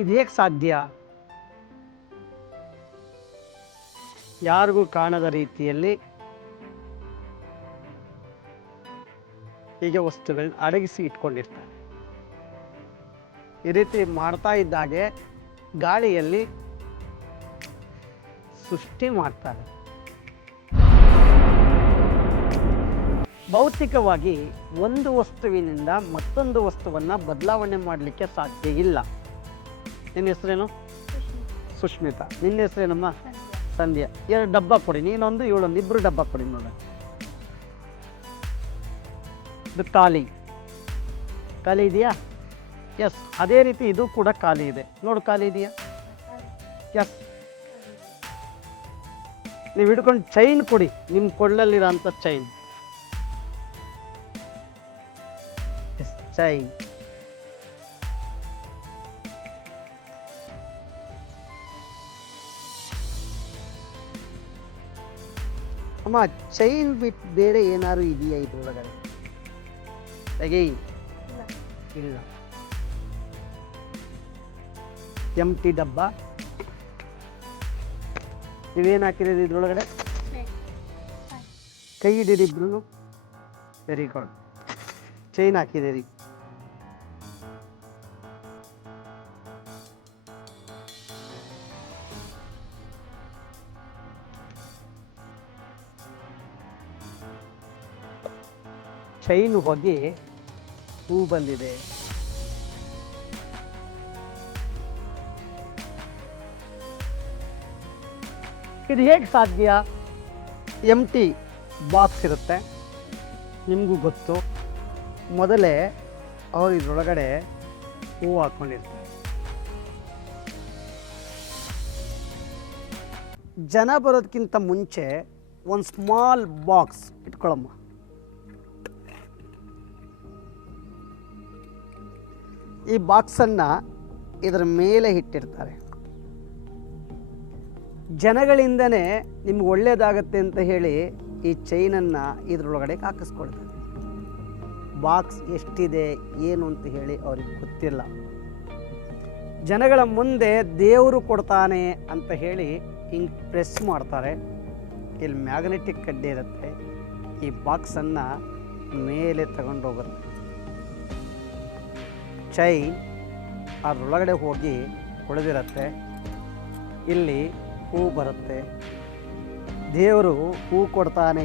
ಇದು ಹೇಗೆ ಸಾಧ್ಯ? ಯಾರಿಗೂ ಕಾಣದ ರೀತಿಯಲ್ಲಿ ಹೀಗೆ ವಸ್ತುಗಳನ್ನ ಅಡಗಿಸಿ ಇಟ್ಕೊಂಡಿರ್ತಾರೆ. ಈ ರೀತಿ ಮಾಡ್ತಾ ಇದ್ದಾಗೆ ಗಾಳಿಯಲ್ಲಿ ಸೃಷ್ಟಿ ಮಾಡ್ತಾರೆ. ಭೌತಿಕವಾಗಿ ಒಂದು ವಸ್ತುವಿನಿಂದ ಮತ್ತೊಂದು ವಸ್ತುವನ್ನು ಬದಲಾವಣೆ ಮಾಡಲಿಕ್ಕೆ ಸಾಧ್ಯ ಇಲ್ಲ. ನಿನ್ನ ಹೆಸರೇನು? ಸುಷ್ಮಿತಾ. ನಿನ್ನ ಹೆಸರೇನಮ್ಮ? ಸಂಧ್ಯಾ. 2 ಡಬ್ಬ ಕೊಡಿ, ನೀನೊಂದು ಇವಳೊಂದು, 2 ಡಬ್ಬ ಕೊಡಿ ನೋಡ. ಇದು ಖಾಲಿ ಇದೆಯಾ? ಎಸ್. ಅದೇ ರೀತಿ ಇದು ಕೂಡ ಖಾಲಿ ಇದೆ. ನೋಡು, ಖಾಲಿ ಇದೆಯಾ? ಎಸ್. ನೀವು ಹಿಡ್ಕೊಂಡು ಚೈನ್ ಕೊಡಿ, ನಿಮ್ಮ ಕೊಳ್ಳಲ್ಲಿರೋ ಅಂಥ ಚೈನ್. Yes, chain. ಅಮ್ಮ, ಚೈನ್ ಬಿಟ್ಟು ಬೇರೆ ಏನಾದ್ರು ಇದೆಯಾ ಇದ್ರೊಳಗಡೆ? ಹೇಗೆ? ಇಲ್ಲ. ಎಂಟಿ ಡಬ್ಬ. ನೀವೇನು ಹಾಕಿರೋದು ಇದ್ರೊಳಗಡೆ? ಕೈ ಹಿಡೀರಿ ಇಬ್ರು. Very good. ಚೈನ್ ಹಾಕಿದ್ದೀರಿ. ಚೈನು ಹೋಗಿ ಹೂ ಬಂದಿದೆ. ಇದು ಹೇಗೆ ಸಾಧ್ಯ? ಎಂಟಿ ಬಾಕ್ಸ್ ಇರುತ್ತೆ, ನಿಮಗೂ ಗೊತ್ತು. ಮೊದಲೇ ಅವರು ಇದರೊಳಗಡೆ ಹೂ ಹಾಕ್ಕೊಂಡಿರ್ತಾರೆ. ಜನ ಬರೋದಕ್ಕಿಂತ ಮುಂಚೆ ಒಂದು ಸ್ಮಾಲ್ ಬಾಕ್ಸ್ ಇಟ್ಕೊಳ್ಳಮ್ಮ. ಈ ಬಾಕ್ಸನ್ನು ಇದರ ಮೇಲೆ ಇಟ್ಟಿರ್ತಾರೆ. ಜನಗಳಿಂದನೇ ನಿಮ್ಗೆ ಒಳ್ಳೇದಾಗತ್ತೆ ಅಂತ ಹೇಳಿ ಈ ಚೈನನ್ನು ಇದರೊಳಗಡೆ ಹಾಕಿಸ್ಕೊಳ್ತಾರೆ. ಬಾಕ್ಸ್ ಎಷ್ಟಿದೆ ಏನು ಅಂತ ಹೇಳಿ ಅವ್ರಿಗೆ ಗೊತ್ತಿಲ್ಲ. ಜನಗಳ ಮುಂದೆ ದೇವರು ಕೊಡ್ತಾನೆ ಅಂತ ಹೇಳಿ ಹಿಂಗೆ ಪ್ರೆಸ್ ಮಾಡ್ತಾರೆ. ಇಲ್ಲಿ ಮ್ಯಾಗ್ನೆಟಿಕ್ ಕಡ್ಡಿ ಇರುತ್ತೆ. ಈ ಬಾಕ್ಸನ್ನು ಮೇಲೆ ತಗೊಂಡೋಗುತ್ತೆ. ಚೈನ್ ಅದರೊಳಗಡೆ ಹೋಗಿ ಉಳಿದಿರುತ್ತೆ. ಇಲ್ಲಿ ಹೂ ಬರುತ್ತೆ. ದೇವರು ಹೂ ಕೊಡ್ತಾನೆ,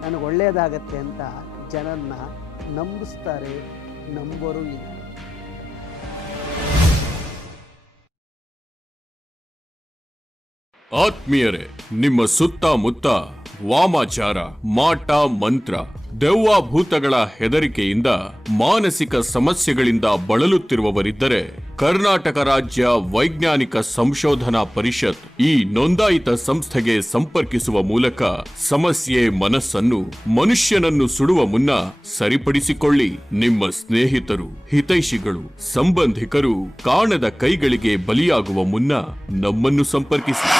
ನನಗೆ ಒಳ್ಳೆಯದಾಗತ್ತೆ ಅಂತ ಜನರನ್ನ ನಂಬಿಸ್ತಾರೆ, ನಂಬೋರು ಇದೆ. ಆತ್ಮೀಯರೇ, ನಿಮ್ಮ ಸುತ್ತಮುತ್ತ ವಾಮಾಚಾರ, ಮಾಟ ಮಂತ್ರ, ದೆವ್ವಾಭೂತಗಳ ಹೆದರಿಕೆಯಿಂದ ಮಾನಸಿಕ ಸಮಸ್ಯೆಗಳಿಂದ ಬಳಲುತ್ತಿರುವವರಿದ್ದರೆ ಕರ್ನಾಟಕ ರಾಜ್ಯ ವೈಜ್ಞಾನಿಕ ಸಂಶೋಧನಾ ಪರಿಷತ್ ಈ ನೋಂದಾಯಿತ ಸಂಸ್ಥೆಗೆ ಸಂಪರ್ಕಿಸುವ ಮೂಲಕ ಸಮಸ್ಯೆ ಮನಸ್ಸನ್ನು, ಮನುಷ್ಯನನ್ನು ಸುಡುವ ಮುನ್ನ ಸರಿಪಡಿಸಿಕೊಳ್ಳಿ. ನಿಮ್ಮ ಸ್ನೇಹಿತರು, ಹಿತೈಷಿಗಳು, ಸಂಬಂಧಿಕರು ಕಾಣದ ಕೈಗಳಿಗೆ ಬಲಿಯಾಗುವ ಮುನ್ನ ನಮ್ಮನ್ನು ಸಂಪರ್ಕಿಸಿ.